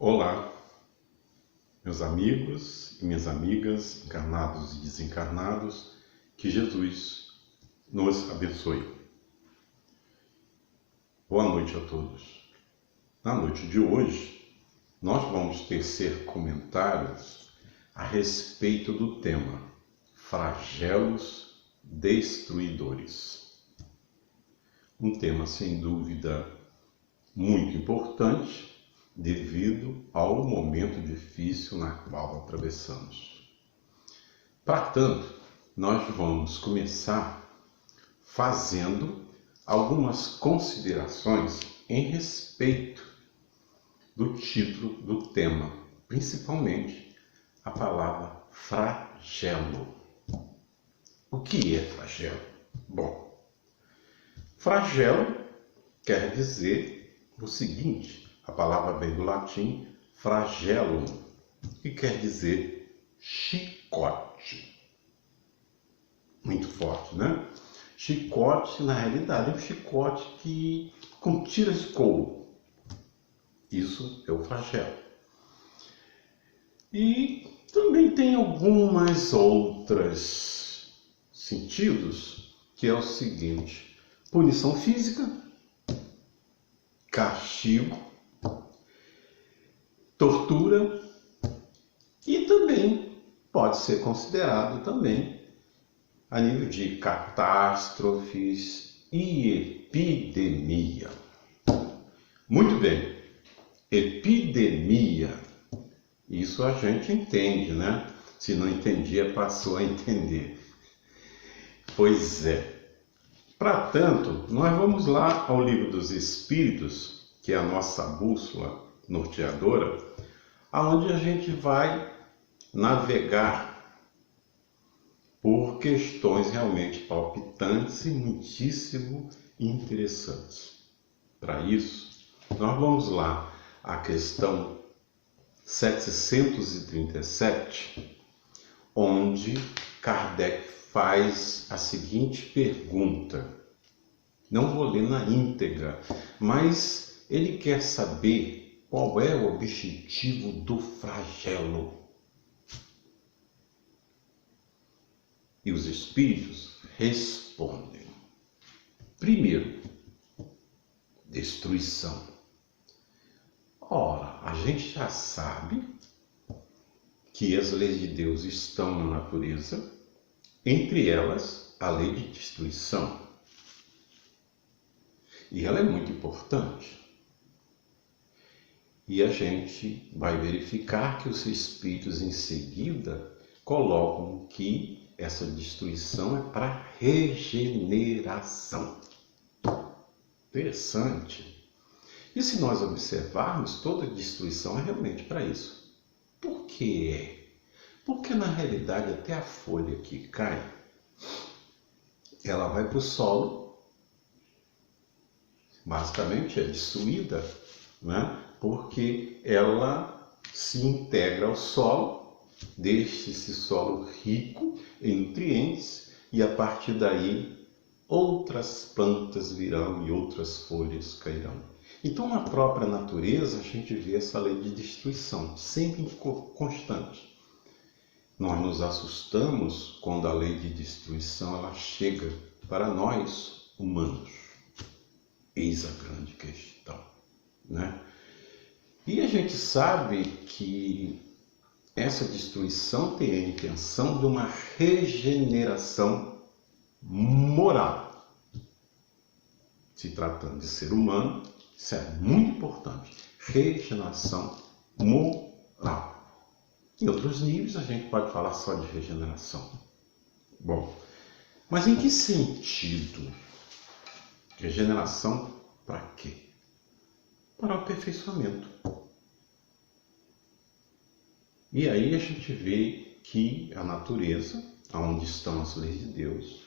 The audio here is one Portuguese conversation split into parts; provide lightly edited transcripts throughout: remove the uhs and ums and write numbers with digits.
Olá, meus amigos e minhas amigas, encarnados e desencarnados, que Jesus nos abençoe. Boa noite a todos. Na noite de hoje, nós vamos tecer comentários a respeito do tema flagelos destruidores. Um tema, sem dúvida, muito importante, devido ao momento difícil na qual atravessamos. Para tanto, nós vamos começar fazendo algumas considerações em respeito do título do tema, principalmente a palavra flagelo. O que é flagelo? Bom, flagelo quer dizer o seguinte: a palavra vem do latim flagellum, que quer dizer chicote. Muito forte, né? Chicote, na realidade, é um chicote com tiras de couro. Isso é o flagelo. E também tem algumas outros sentidos, que é o seguinte: punição física, castigo, tortura, e também pode ser considerado também a nível de catástrofes e epidemia. Muito bem, epidemia, isso a gente entende, né? Se não entendia, passou a entender. Pois é. Para tanto, nós vamos lá ao Livro dos Espíritos, que é a nossa bússola norteadora, aonde a gente vai navegar por questões realmente palpitantes e muitíssimo interessantes. Para isso, nós vamos lá à questão 737, onde Kardec faz a seguinte pergunta. Não vou ler na íntegra, mas ele quer saber qual é o objetivo do flagelo. E os espíritos respondem. Primeiro, destruição. Ora, a gente já sabe que as leis de Deus estão na natureza, entre elas a lei de destruição. E ela é muito importante. E a gente vai verificar que os espíritos em seguida colocam que essa destruição é para regeneração. Interessante. E se nós observarmos, toda destruição é realmente para isso. Por que é? Porque na realidade até a folha que cai, ela vai para o solo, basicamente é destruída, né? Porque ela se integra ao solo, deixa esse solo rico em nutrientes e a partir daí outras plantas virão e outras folhas cairão. Então na própria natureza a gente vê essa lei de destruição, sempre constante. Nós nos assustamos quando a lei de destruição ela chega para nós humanos. Eis a grande questão, né? E a gente sabe que essa destruição tem a intenção de uma regeneração moral. Se tratando de ser humano, isso é muito importante. Regeneração moral. Em outros níveis a gente pode falar só de regeneração. Bom, mas em que sentido? Regeneração para quê? Para o aperfeiçoamento. E aí a gente vê que a natureza, onde estão as leis de Deus,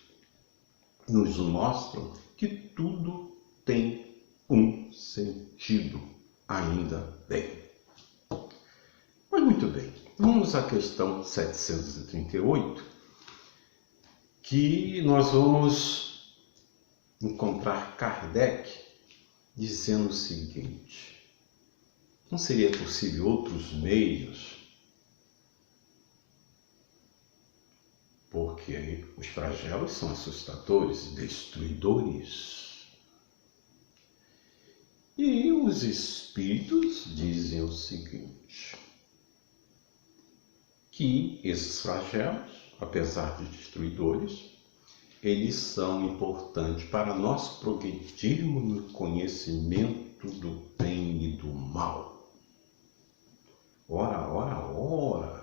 nos mostram que tudo tem um sentido, ainda bem. Mas muito bem, vamos à questão 738, que nós vamos encontrar Kardec dizendo o seguinte: Não seria possível outros meios? Porque os flagelos são assustadores, destruidores. E os espíritos dizem o seguinte, que esses flagelos, apesar de destruidores, eles são importantes para nós progredirmos no conhecimento do bem e do mal. Ora.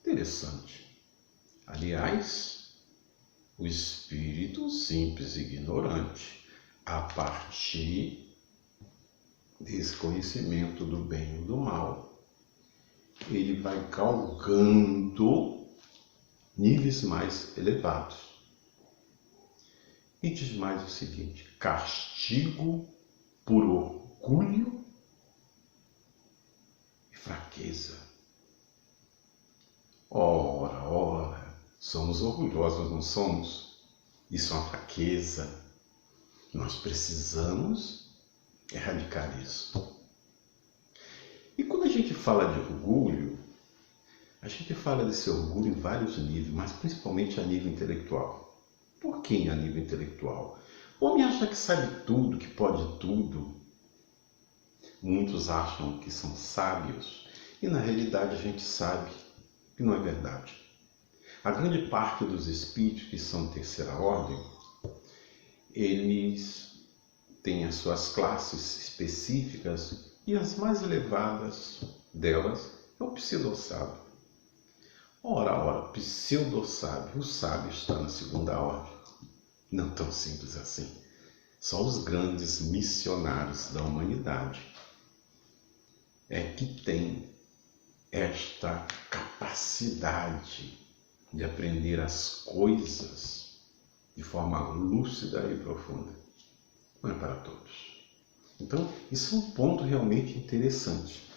Interessante. Aliás, o espírito simples e ignorante, a partir desse conhecimento do bem e do mal, ele vai galgando níveis mais elevados. E diz mais o seguinte, castigo por orgulho e fraqueza. Ora, somos orgulhosos, não somos? Isso é uma fraqueza. Nós precisamos erradicar isso. E quando a gente fala de orgulho, a gente fala desse orgulho em vários níveis, mas principalmente a nível intelectual. Por que a nível intelectual? O homem acha que sabe tudo, que pode tudo. Muitos acham que são sábios e na realidade a gente sabe que não é verdade. A grande parte dos espíritos que são de terceira ordem, eles têm as suas classes específicas e as mais elevadas delas é o pseudo-sábio. Ora, pseudo-sábio, o sábio está na segunda ordem. Não tão simples assim. Só os grandes missionários da humanidade é que têm esta capacidade de aprender as coisas de forma lúcida e profunda. Não é para todos. Então, isso é um ponto realmente interessante.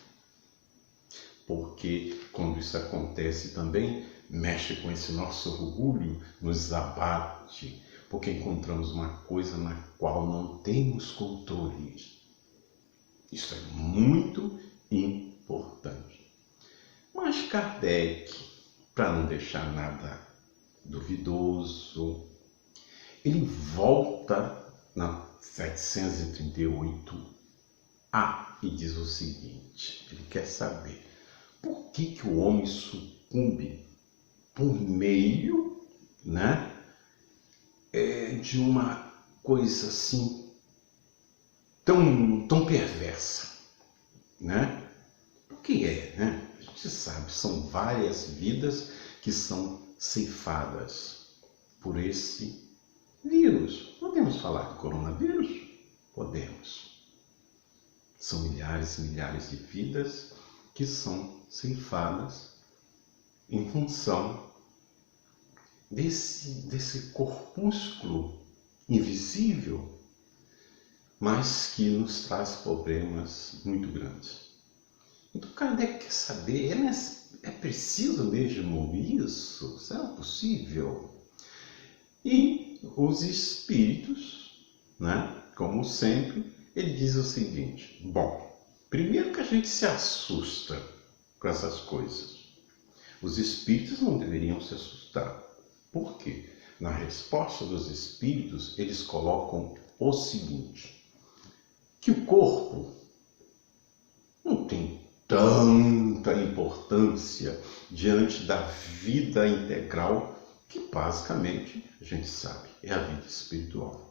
Porque quando isso acontece também, mexe com esse nosso orgulho, nos abate, porque encontramos uma coisa na qual não temos controle. Isso é muito importante. Mas Kardec, para não deixar nada duvidoso, ele volta na 738A e diz o seguinte, ele quer saber por que o homem sucumbe por meio, de uma coisa assim tão perversa, O que é, A gente sabe, são várias vidas que são ceifadas por esse vírus. Podemos falar de coronavírus? Podemos. São milhares e milhares de vidas que são ceifadas em função desse corpúsculo invisível, mas que nos traz problemas muito grandes. Então, Kardec quer saber, é preciso mesmo isso? Será possível? E os espíritos, como sempre, ele diz o seguinte, bom, primeiro que a gente se assusta com essas coisas. Os espíritos não deveriam se assustar. Por quê? Na resposta dos espíritos, eles colocam o seguinte, que o corpo não tem tanta importância diante da vida integral que basicamente, a gente sabe, é a vida espiritual.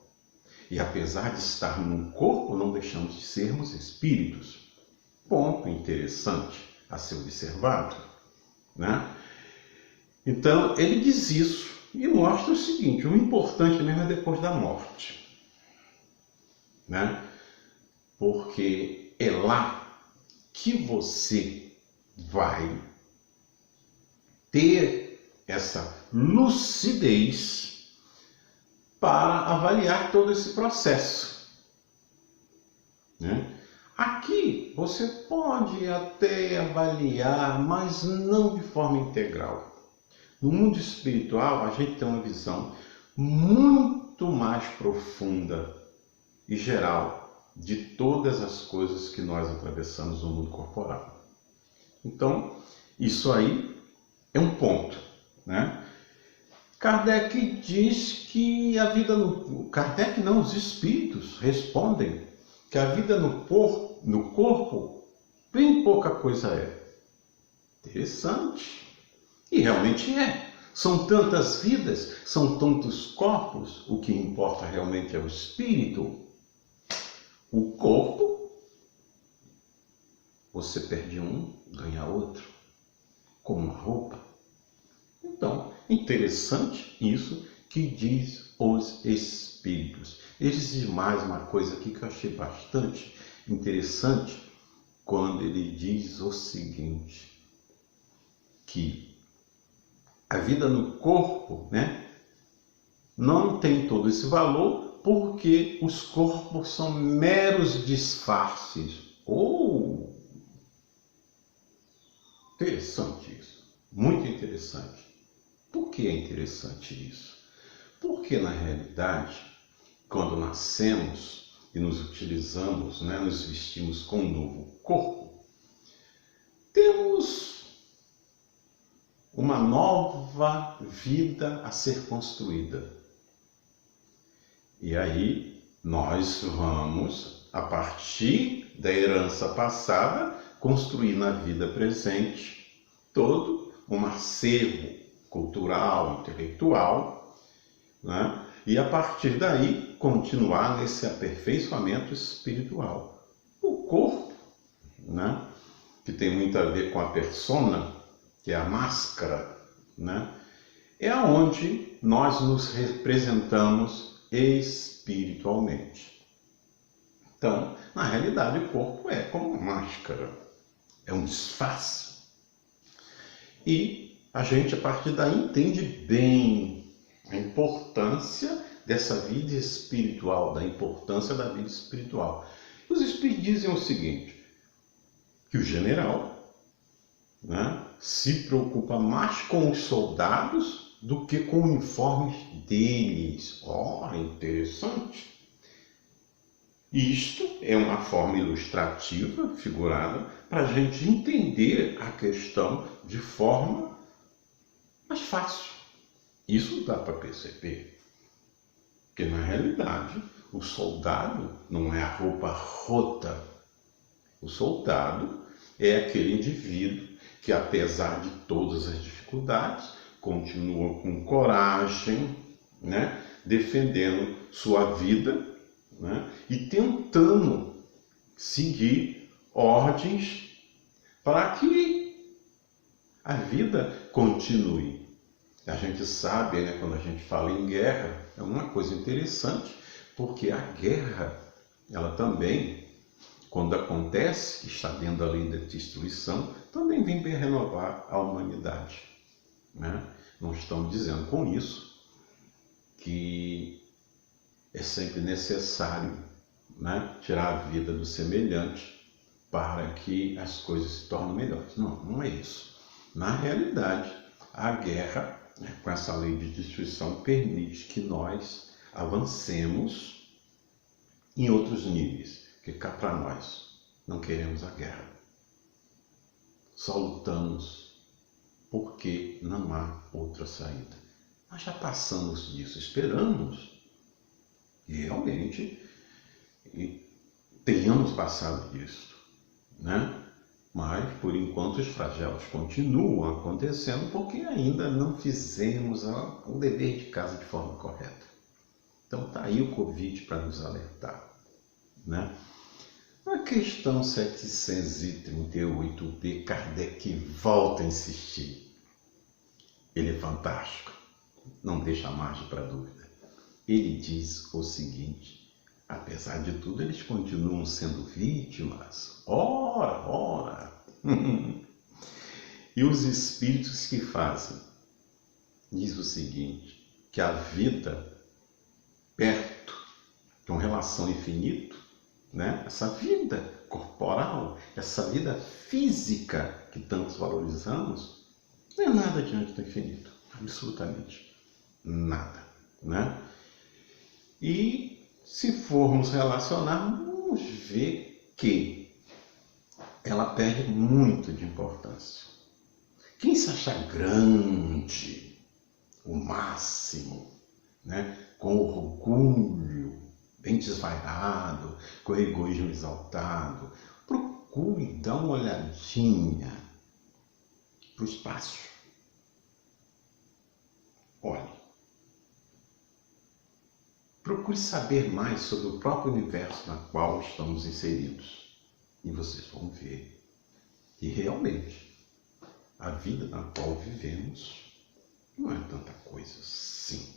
E apesar de estar num corpo, não deixamos de sermos espíritos. Ponto interessante a ser observado, Então, ele diz isso e mostra o seguinte, o importante mesmo é depois da morte, Porque é lá que você vai ter essa lucidez para avaliar todo esse processo, Aqui você pode até avaliar, mas não de forma integral. No mundo espiritual, a gente tem uma visão muito mais profunda e geral de todas as coisas que nós atravessamos no mundo corporal. Então, isso aí é um ponto, né? Kardec diz que a vida no... Kardec não, os espíritos respondem que a vida no corpo bem pouca coisa é. Interessante. E realmente é. São tantas vidas, são tantos corpos, o que importa realmente é o espírito. O corpo, você perde um, ganha outro, como uma roupa. Então, interessante isso que diz os espíritos. Eles dizem mais uma coisa aqui que eu achei bastante interessante, quando ele diz o seguinte, que a vida no corpo, né, não tem todo esse valor porque os corpos são meros disfarces. Interessante isso, muito interessante. Por que é interessante isso? Porque na realidade, quando nascemos e nos utilizamos, né, nos vestimos com um novo corpo, temos uma nova vida a ser construída. E aí nós vamos, a partir da herança passada, construir na vida presente todo um acervo cultural, intelectual, né? E a partir daí continuar nesse aperfeiçoamento espiritual. O corpo, né, que tem muito a ver com a persona, que é a máscara, né, é onde nós nos representamos espiritualmente. Então, na realidade, o corpo é como uma máscara, é um disfarce. E a gente, a partir daí, entende bem a importância dessa vida espiritual, da importância da vida espiritual. Os espíritos dizem o seguinte, que o general, né, se preocupa mais com os soldados do que com os uniformes deles. Interessante. Isto é uma forma ilustrativa, figurada, para a gente entender a questão de forma mais fácil. Isso dá para perceber. Porque, na realidade, o soldado não é a roupa rota. O soldado é aquele indivíduo que, apesar de todas as dificuldades, continua com coragem, né, defendendo sua vida, né, e tentando seguir ordens para que a vida continue. A gente sabe, né, quando a gente fala em guerra, é uma coisa interessante, porque a guerra, ela também, quando acontece, que está dentro da lei da destruição, também vem para renovar a humanidade, né? Não estamos dizendo com isso que é sempre necessário, né, tirar a vida do semelhante para que as coisas se tornem melhores. Não, não é isso. Na realidade, a guerra, né, com essa lei de destruição, permite que nós avancemos em outros níveis, que cá para nós não queremos a guerra. Só lutamos porque não há outra saída. Nós já passamos disso, esperamos que realmente tenhamos passado disso, né? Mas, por enquanto, os flagelos continuam acontecendo porque ainda não fizemos o dever de casa de forma correta. Então, está aí o Covid para nos alertar, né? Na questão 738b, Kardec volta a insistir. Ele é fantástico, não deixa margem para dúvida. Ele diz o seguinte, apesar de tudo, eles continuam sendo vítimas. Ora! E os espíritos que fazem? Diz o seguinte, que a vida perto de uma relação infinita, né? Essa vida corporal, essa vida física que tantos valorizamos, não é nada diante do infinito, absolutamente nada, né? E se formos relacionar, vamos ver que ela perde muito de importância. Quem se acha grande, o máximo, né? Com orgulho, bem desvairado, com egoísmo exaltado, procure dar uma olhadinha para o espaço. Olhe. Procure saber mais sobre o próprio universo na qual estamos inseridos. E vocês vão ver que realmente a vida na qual vivemos não é tanta coisa assim.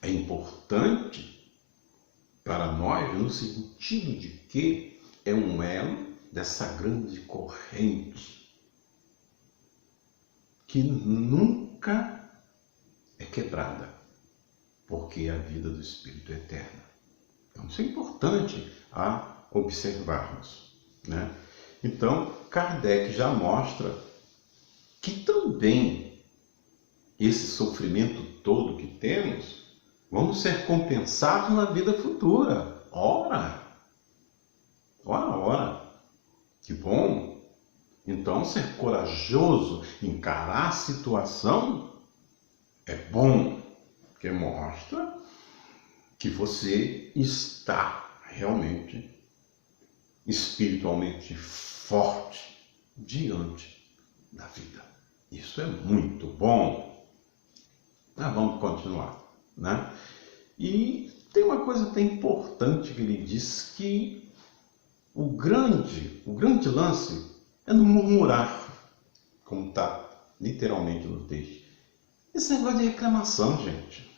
É importante para nós no sentido de que é um elo dessa grande corrente que nunca é quebrada, porque a vida do Espírito é eterna. Então isso é importante a observarmos, né? Então Kardec já mostra que também esse sofrimento todo que temos vamos ser compensados na vida futura. Ora, que bom! Então ser corajoso, encarar a situação é bom, porque mostra que você está realmente espiritualmente forte diante da vida. Isso é muito bom. Mas vamos continuar, né? E tem uma coisa até importante que ele diz, que o grande lance é não murmurar, como está literalmente no texto. Esse negócio de reclamação, gente.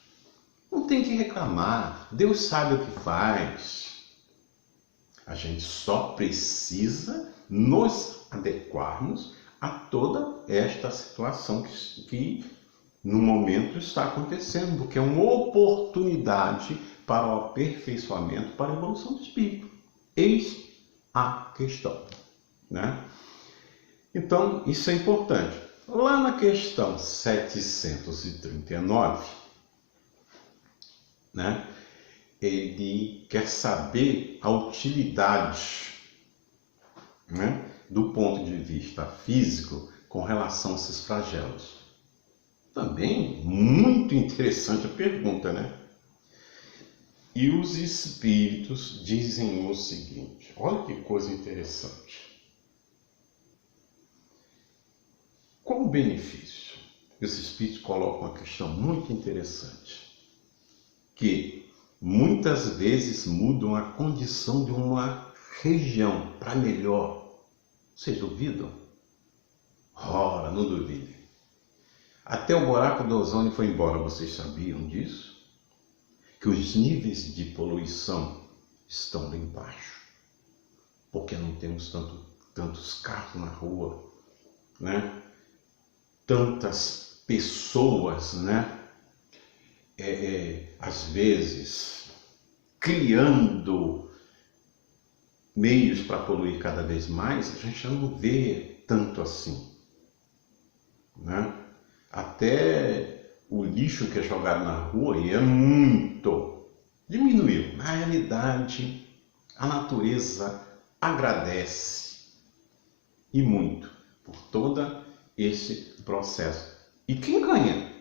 Não tem que reclamar. Deus sabe o que faz. A gente só precisa nos adequarmos a toda esta situação que no momento está acontecendo, porque é uma oportunidade para o aperfeiçoamento, para a evolução do espírito. Eis a questão, né? Então, isso é importante. Lá na questão 739, né? Ele quer saber a utilidade, né, do ponto de vista físico com relação a esses flagelos. Também muito interessante a pergunta, né? E os espíritos dizem o seguinte, olha que coisa interessante. Qual o benefício? Os espíritos colocam uma questão muito interessante, que muitas vezes mudam a condição de uma região para melhor. Vocês duvidam? Ora, não duvidem. Até o buraco do ozônio foi embora, vocês sabiam disso? Que os níveis de poluição estão lá embaixo, porque não temos tantos carros na rua, né? Tantas pessoas, né? Às vezes, criando meios para poluir cada vez mais, a gente já não vê tanto assim, né? Até o lixo que é jogado na rua e é muito, diminuiu. Na realidade, a natureza agradece e muito por todo esse processo. E quem ganha?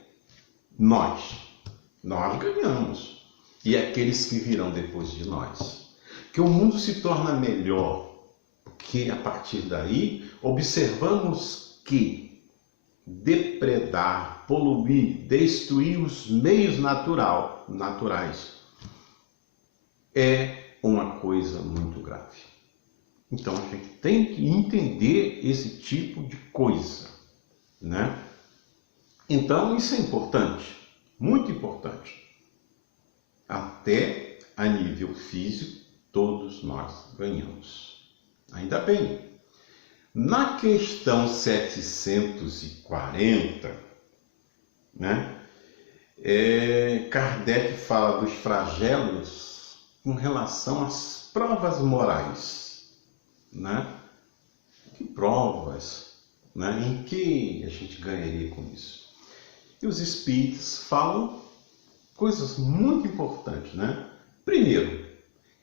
Nós ganhamos, e aqueles que virão depois de nós. Que o mundo se torna melhor, porque a partir daí observamos que depredar, poluir, destruir os meios naturais é uma coisa muito grave. Então a gente tem que entender esse tipo de coisa, né? Então isso é importante. Muito importante. Até a nível físico, todos nós ganhamos. Ainda bem. Na questão 740, né, Kardec fala dos flagelos com relação às provas morais, né? Que provas, né? Em que a gente ganharia com isso? E os espíritos falam coisas muito importantes, né? Primeiro,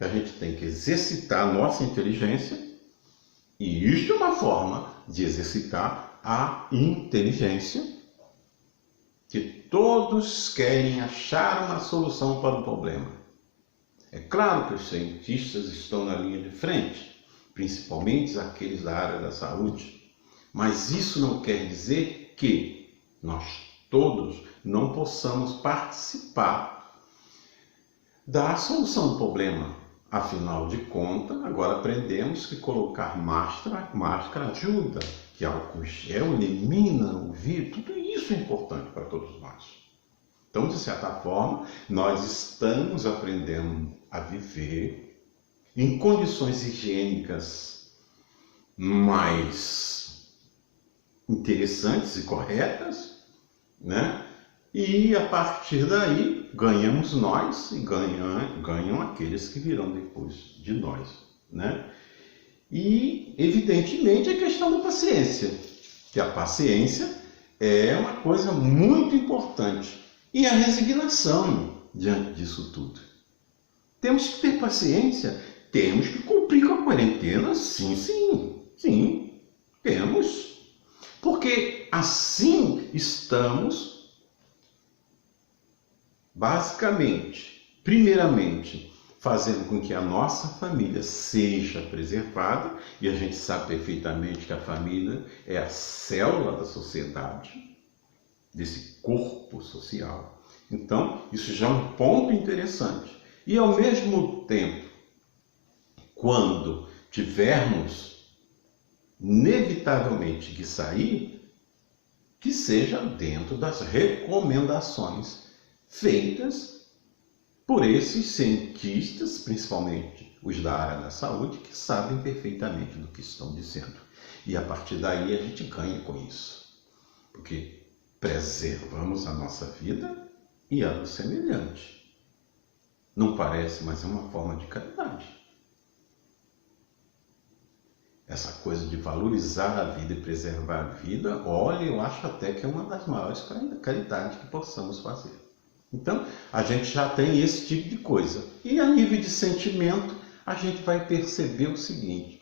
que a gente tem que exercitar a nossa inteligência, e isto é uma forma de exercitar a inteligência, que todos querem achar uma solução para o problema. É claro que os cientistas estão na linha de frente, principalmente aqueles da área da saúde, mas isso não quer dizer que nós todos não possamos participar da solução do problema. Afinal de contas, agora aprendemos que colocar máscara ajuda, que álcool gel elimina o vírus, tudo isso é importante para todos nós. Então, de certa forma, nós estamos aprendendo a viver em condições higiênicas mais interessantes e corretas, né? E a partir daí ganhamos nós e ganham aqueles que virão depois de nós, né? E evidentemente a questão da paciência, que a paciência é uma coisa muito importante, e a resignação diante disso tudo. Temos que ter paciência, temos que cumprir com a quarentena, sim, temos, porque assim estamos basicamente, primeiramente, fazendo com que a nossa família seja preservada, e a gente sabe perfeitamente que a família é a célula da sociedade, desse corpo social. Então, isso já é um ponto interessante. E ao mesmo tempo, quando tivermos inevitavelmente que sair, que seja dentro das recomendações feitas por esses cientistas, principalmente os da área da saúde, que sabem perfeitamente do que estão dizendo. E a partir daí a gente ganha com isso, porque preservamos a nossa vida e a do semelhante. Não parece, mas é uma forma de caridade. Essa coisa de valorizar a vida e preservar a vida, olha, eu acho até que é uma das maiores caridades que possamos fazer. Então, a gente já tem esse tipo de coisa. E a nível de sentimento, a gente vai perceber o seguinte,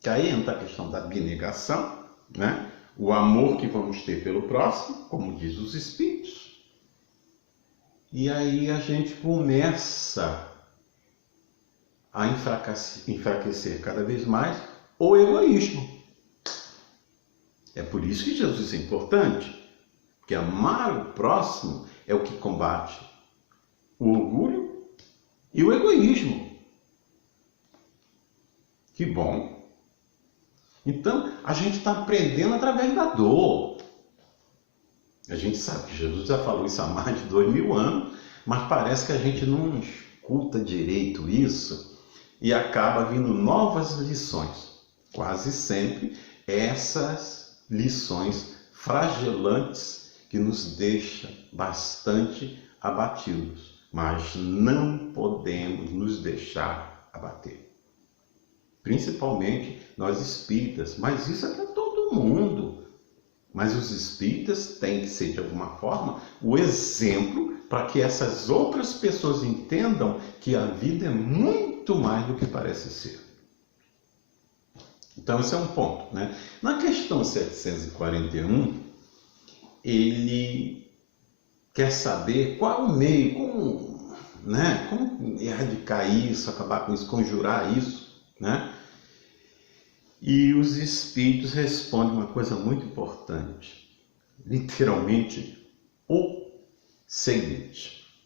que aí entra a questão da abnegação, né? O amor que vamos ter pelo próximo, como diz os Espíritos. E aí a gente começa a enfraquecer cada vez mais o egoísmo. É por isso que Jesus é importante, porque amar o próximo é o que combate o orgulho e o egoísmo. Que bom! Então, a gente está aprendendo através da dor. A gente sabe que Jesus já falou isso há mais de 2000 anos, mas parece que a gente não escuta direito isso e acaba vindo novas lições. Quase sempre essas lições flagelantes que nos deixam bastante abatidos, mas não podemos nos deixar abater. Principalmente nós espíritas, mas isso é para todo mundo. Mas os espíritas têm que ser, de alguma forma, o exemplo para que essas outras pessoas entendam que a vida é muito mais do que parece ser. Então, esse é um ponto, né? Na questão 741, ele quer saber qual o meio, como erradicar isso, acabar com isso, conjurar isso, né? E os espíritos respondem uma coisa muito importante, literalmente o seguinte,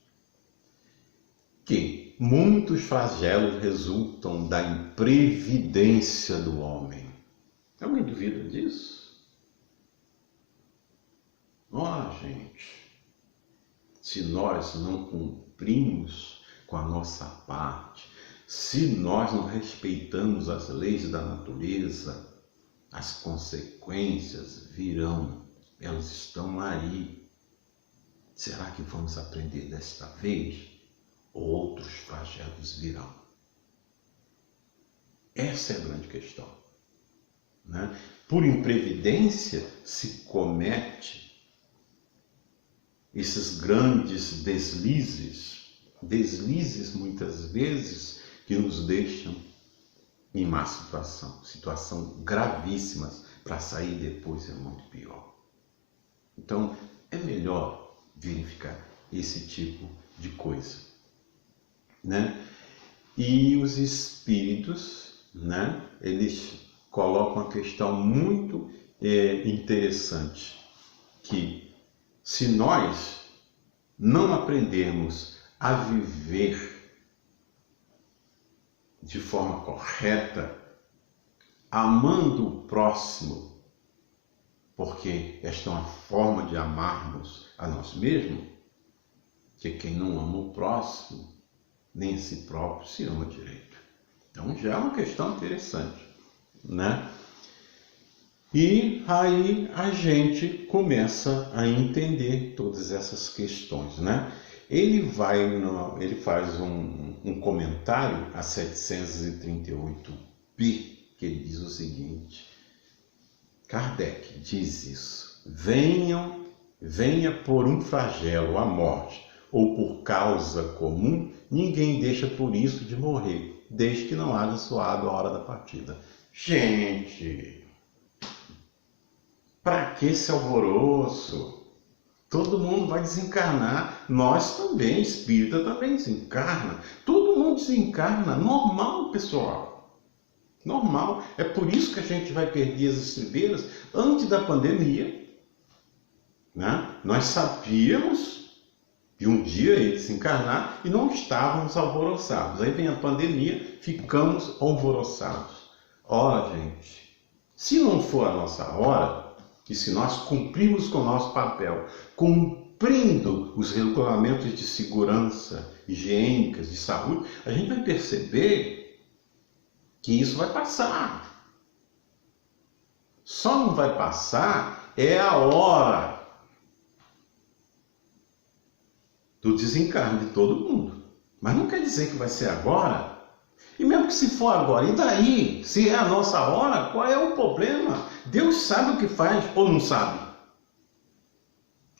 que muitos flagelos resultam da imprevidência do homem. Alguém duvida disso? Gente, se nós não cumprimos com a nossa parte, se nós não respeitamos as leis da natureza, as consequências virão, elas estão aí. Será que vamos aprender desta vez? Outros flagelos virão. Essa é a grande questão, né? Por imprevidência se comete esses grandes deslizes muitas vezes que nos deixam em má situação gravíssimas, para sair depois é muito pior. Então, é melhor verificar esse tipo de coisa, né? E os espíritos, né, eles colocam uma questão muito interessante, que se nós não aprendermos a viver de forma correta, amando o próximo, porque esta é uma forma de amarmos a nós mesmos, que quem não ama o próximo, nem a si próprio se ama direito. Então já é uma questão interessante, né? E aí a gente começa a entender todas essas questões, né? Ele faz um comentário a 738b, que ele diz o seguinte: Kardec diz isso: venha por um flagelo, a morte, ou por causa comum, ninguém deixa por isso de morrer, desde que não haja soado a hora da partida. Gente, para que esse alvoroço? Todo mundo vai desencarnar, nós também, espírita também desencarna, todo mundo desencarna, normal, pessoal, normal. É por isso que a gente vai perder as estribeiras antes da pandemia, né? Nós sabíamos que um dia ia desencarnar e não estávamos alvoroçados. Aí vem a pandemia, ficamos alvoroçados. Ora, gente, se não for a nossa hora, e se nós cumprirmos com o nosso papel, cumprindo os regulamentos de segurança higiênicas, de saúde, a gente vai perceber que isso vai passar. Só não vai passar é a hora do desencarne de todo mundo. Mas não quer dizer que vai ser agora. E mesmo que se for agora, e daí? Se é a nossa hora, qual é o problema? Deus sabe o que faz ou não sabe?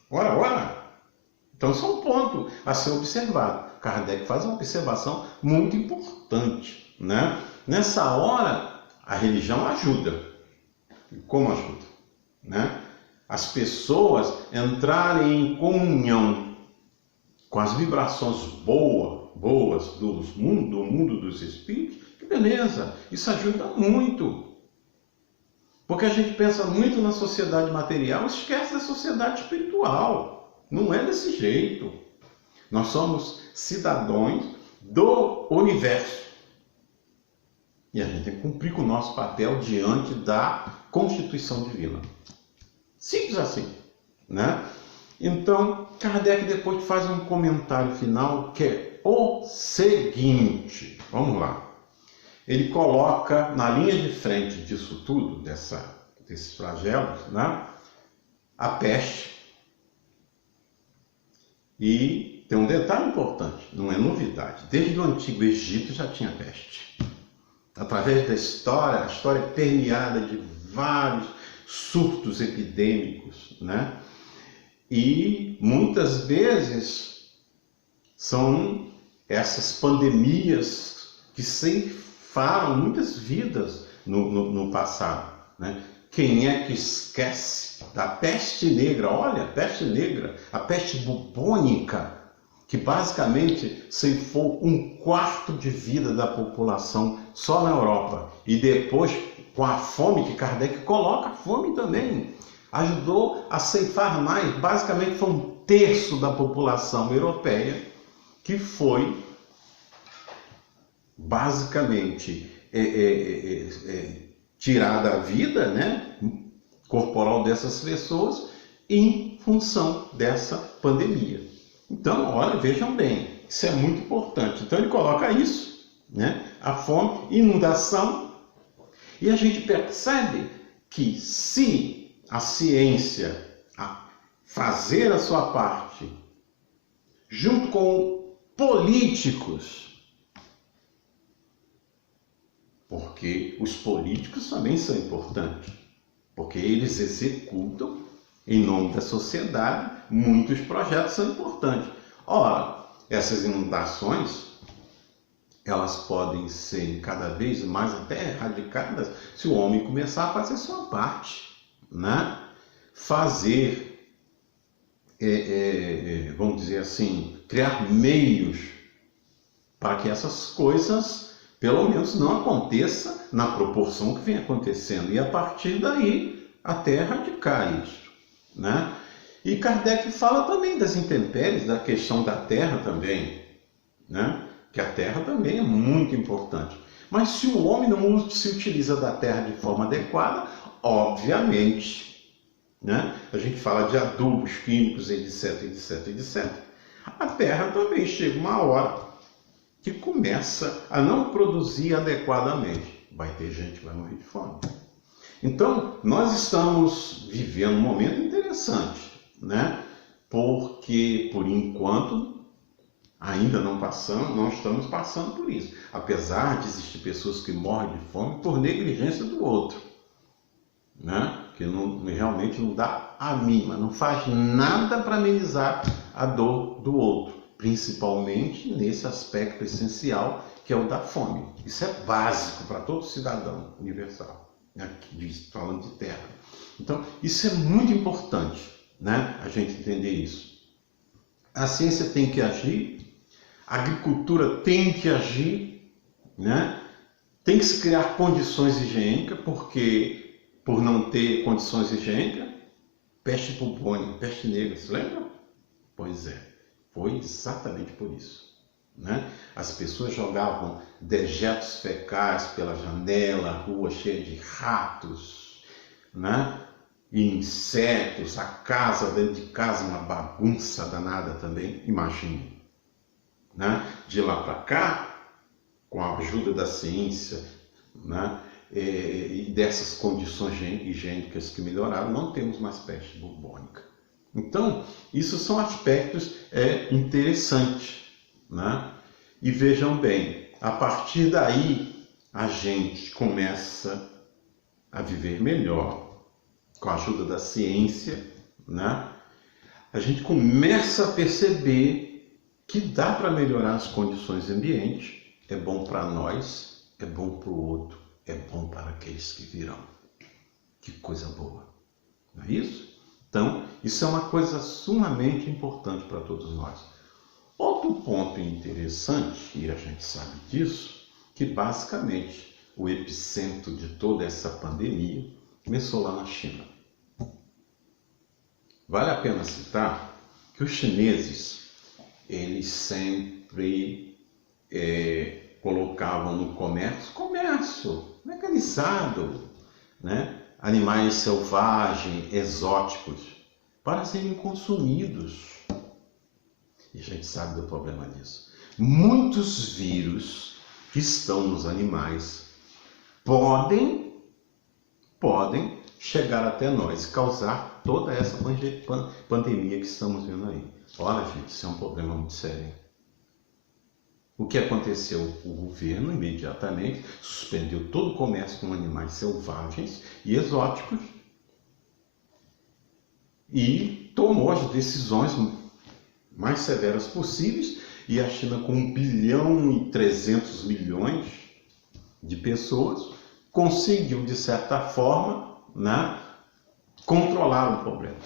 Ora. Então, isso é um ponto a ser observado. Kardec faz uma observação muito importante, né? Nessa hora, a religião ajuda. Como ajuda? Né? As pessoas entrarem em comunhão com as vibrações boas do mundo dos espíritos, que beleza, isso ajuda muito. Porque a gente pensa muito na sociedade material, esquece da sociedade espiritual. Não é desse jeito. Nós somos cidadãos do universo. E a gente tem que cumprir com o nosso papel diante da Constituição Divina. Simples assim, né? Então, Kardec depois faz um comentário final que é o seguinte. Vamos lá. Ele coloca na linha de frente disso tudo, desses flagelos, né, a peste. E tem um detalhe importante, não é novidade. Desde o Antigo Egito já tinha peste. Através da história, a história é permeada de vários surtos epidêmicos, né? E muitas vezes são essas pandemias que ceifaram muitas vidas no passado, né? Quem é que esquece da peste negra? Olha, a peste negra, a peste bubônica, que basicamente ceifou 1/4 de vida da população só na Europa. E depois, com a fome, que Kardec coloca a fome também, ajudou a ceifar mais. Basicamente foi 1/3 da população europeia que foi basicamente tirada a vida, né, corporal dessas pessoas em função dessa pandemia. Então, olha, vejam bem, isso é muito importante. Então ele coloca isso, né, a fome, inundação, e a gente percebe que se a ciência fazer a sua parte, junto com políticos, porque os políticos também são importantes, porque eles executam, em nome da sociedade, muitos projetos são importantes. Ora, essas inundações elas podem ser cada vez mais até erradicadas se o homem começar a fazer sua parte, né? Fazer, vamos dizer assim, criar meios para que essas coisas, pelo menos, não aconteça na proporção que vem acontecendo e a partir daí até erradicar isso, né? E Kardec fala também das intempéries, da questão da terra também, né? Que a terra também é muito importante. Mas se o homem não se utiliza da terra de forma adequada, obviamente, né? A gente fala de adubos químicos, etc, etc, etc. A terra também chega uma hora que começa a não produzir adequadamente. Vai ter gente que vai morrer de fome. Então, nós estamos vivendo um momento interessante, né? Porque, por enquanto, ainda não estamos passando por isso. Apesar de existir pessoas que morrem de fome por negligência do outro, né? Que realmente não dá a mínima, não faz nada para amenizar a dor do outro, principalmente nesse aspecto essencial que é o da fome. Isso é básico para todo cidadão universal, aqui falando de terra. Então, isso é muito importante, né? A gente entender isso. A ciência tem que agir, a agricultura tem que agir, né? Tem que se criar condições higiênicas, porque por não ter condições higiênicas, peste bubônica, peste negra, se lembra? Pois é, foi exatamente por isso, né? As pessoas jogavam dejetos fecais pela janela, a rua cheia de ratos, né? E insetos, a casa, dentro de casa, uma bagunça danada também, imagine. Né? De lá para cá, com a ajuda da ciência, né? E dessas condições higiênicas que melhoraram, não temos mais peste bubônica. Então, isso são aspectos interessantes, né? E vejam bem, a partir daí a gente começa a viver melhor com a ajuda da ciência, né? A gente começa a perceber que dá para melhorar as condições ambientes, é bom para nós, é bom para o outro, é bom para aqueles que virão. Que coisa boa, não é isso? Então, isso é uma coisa sumamente importante para todos nós. Outro ponto interessante, e a gente sabe disso, que basicamente o epicentro de toda essa pandemia começou lá na China. Vale a pena citar que os chineses, eles sempre colocavam no comércio mecanizado, né? Animais selvagens, exóticos, para serem consumidos. E a gente sabe do problema disso. Muitos vírus que estão nos animais podem chegar até nós e causar toda essa pandemia que estamos vendo aí. Olha, gente, isso é um problema muito sério. O que aconteceu? O governo imediatamente suspendeu todo o comércio com animais selvagens e exóticos e tomou as decisões mais severas possíveis, e a China, com 1,3 bilhão de pessoas, conseguiu, de certa forma, né, controlar o problema.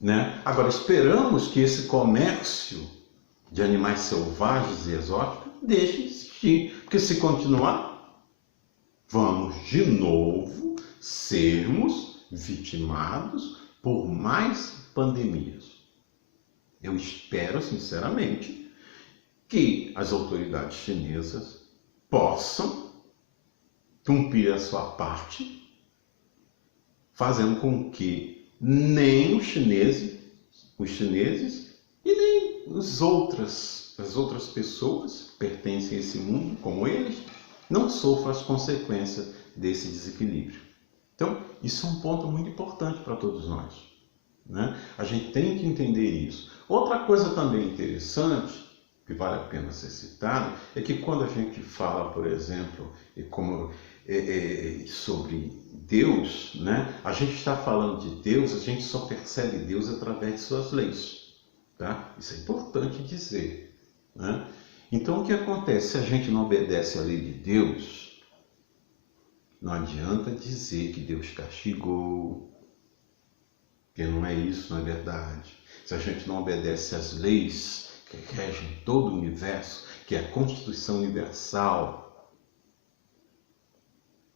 Né? Agora, esperamos que esse comércio de animais selvagens e exóticos deixe de existir, porque se continuar, vamos de novo sermos vitimados por mais pandemias. Eu espero, sinceramente, que as autoridades chinesas possam cumprir a sua parte, fazendo com que nem os chineses e nem as outras pessoas que pertencem a esse mundo, como eles, não sofram as consequências desse desequilíbrio. Então, isso é um ponto muito importante para todos nós, né? A gente tem que entender isso. Outra coisa também interessante, que vale a pena ser citado, é que quando a gente fala, por exemplo, sobre Deus, né? A gente está falando de Deus, a gente só percebe Deus através de suas leis, tá? Isso é importante dizer, né? Então o que acontece? Se a gente não obedece à lei de Deus, não adianta dizer que Deus castigou, porque não é isso, não é verdade. Se a gente não obedece às leis que regem todo o universo, que é a Constituição Universal,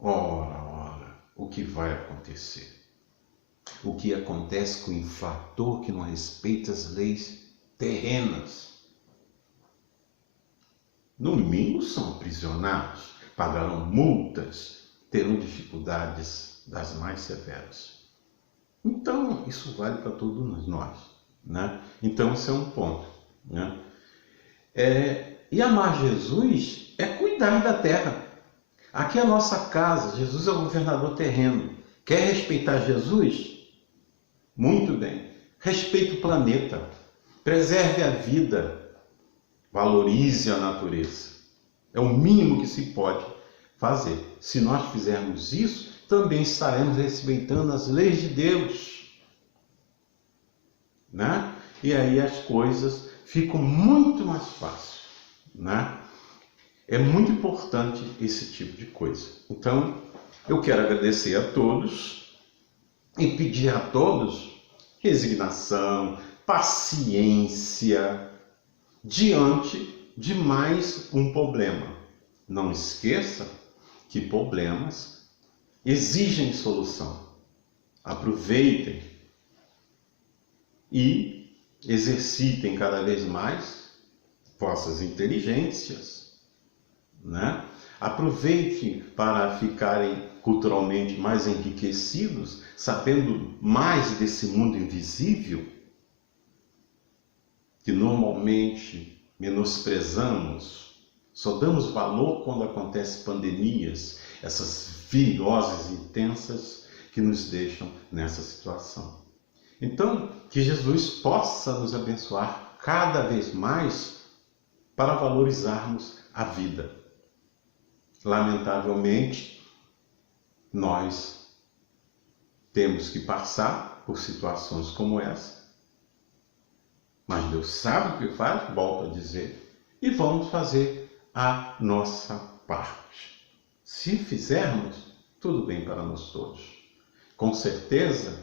ora, o que vai acontecer? O que acontece com o infrator que não respeita as leis terrenas? No mínimo são aprisionados, pagarão multas, terão dificuldades das mais severas. Então, isso vale para todos nós, né? Então, esse é um ponto, né? E amar Jesus é cuidar da terra. Aqui é a nossa casa, Jesus é o governador terreno. Quer respeitar Jesus? Muito bem. Respeite o planeta, preserve a vida, valorize a natureza. É o mínimo que se pode fazer. Se nós fizermos isso, também estaremos respeitando as leis de Deus, né? E aí as coisas ficam muito mais fáceis, né? É muito importante esse tipo de coisa. Então, eu quero agradecer a todos e pedir a todos resignação, paciência diante de mais um problema. Não esqueça que problemas exigem solução. Aproveitem e exercitem cada vez mais vossas inteligências, né? Aproveitem para ficarem culturalmente mais enriquecidos, sabendo mais desse mundo invisível, que normalmente menosprezamos, só damos valor quando acontecem pandemias, essas viroses intensas que nos deixam nessa situação. Então, que Jesus possa nos abençoar cada vez mais para valorizarmos a vida. Lamentavelmente, nós temos que passar por situações como essa, mas Deus sabe o que faz, volto a dizer, e vamos fazer a nossa parte. Se fizermos, tudo bem para nós todos. Com certeza,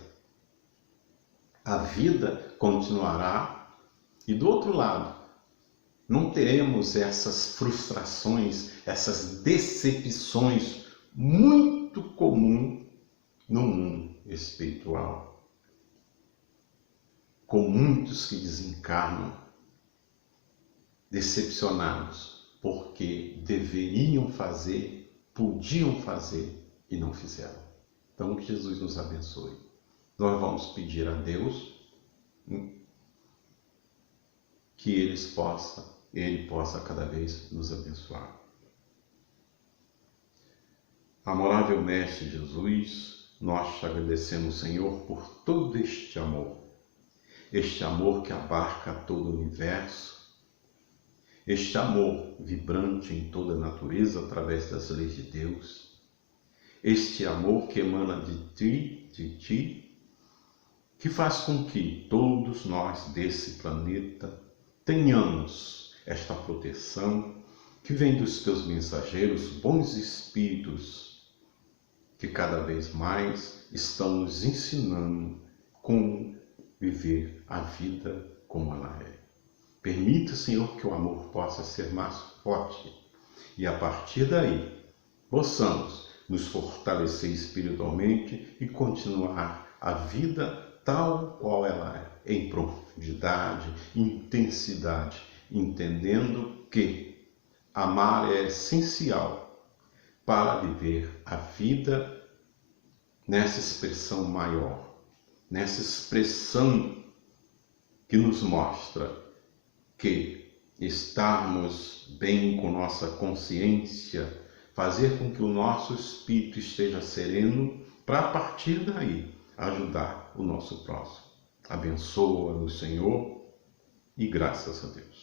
a vida continuará e do outro lado, não teremos essas frustrações, essas decepções muito comuns no mundo espiritual, com muitos que desencarnam decepcionados porque deveriam fazer, podiam fazer e não fizeram. Então que Jesus nos abençoe. Nós vamos pedir a Deus que Ele possa cada vez nos abençoar. Amorável Mestre Jesus, nós te agradecemos, Senhor, por todo este amor que abarca todo o universo, este amor vibrante em toda a natureza através das leis de Deus, este amor que emana de Ti, que faz com que todos nós desse planeta tenhamos esta proteção que vem dos Teus mensageiros, bons espíritos, que cada vez mais estão nos ensinando como viver a vida como ela é. Permita, Senhor, que o amor possa ser mais forte e a partir daí possamos nos fortalecer espiritualmente e continuar a vida tal qual ela é, em profundidade, intensidade, entendendo que amar é essencial para viver a vida nessa expressão maior, nessa expressão que nos mostra que estarmos bem com nossa consciência, fazer com que o nosso espírito esteja sereno, para a partir daí ajudar o nosso próximo. Abençoa-nos, Senhor, e graças a Deus.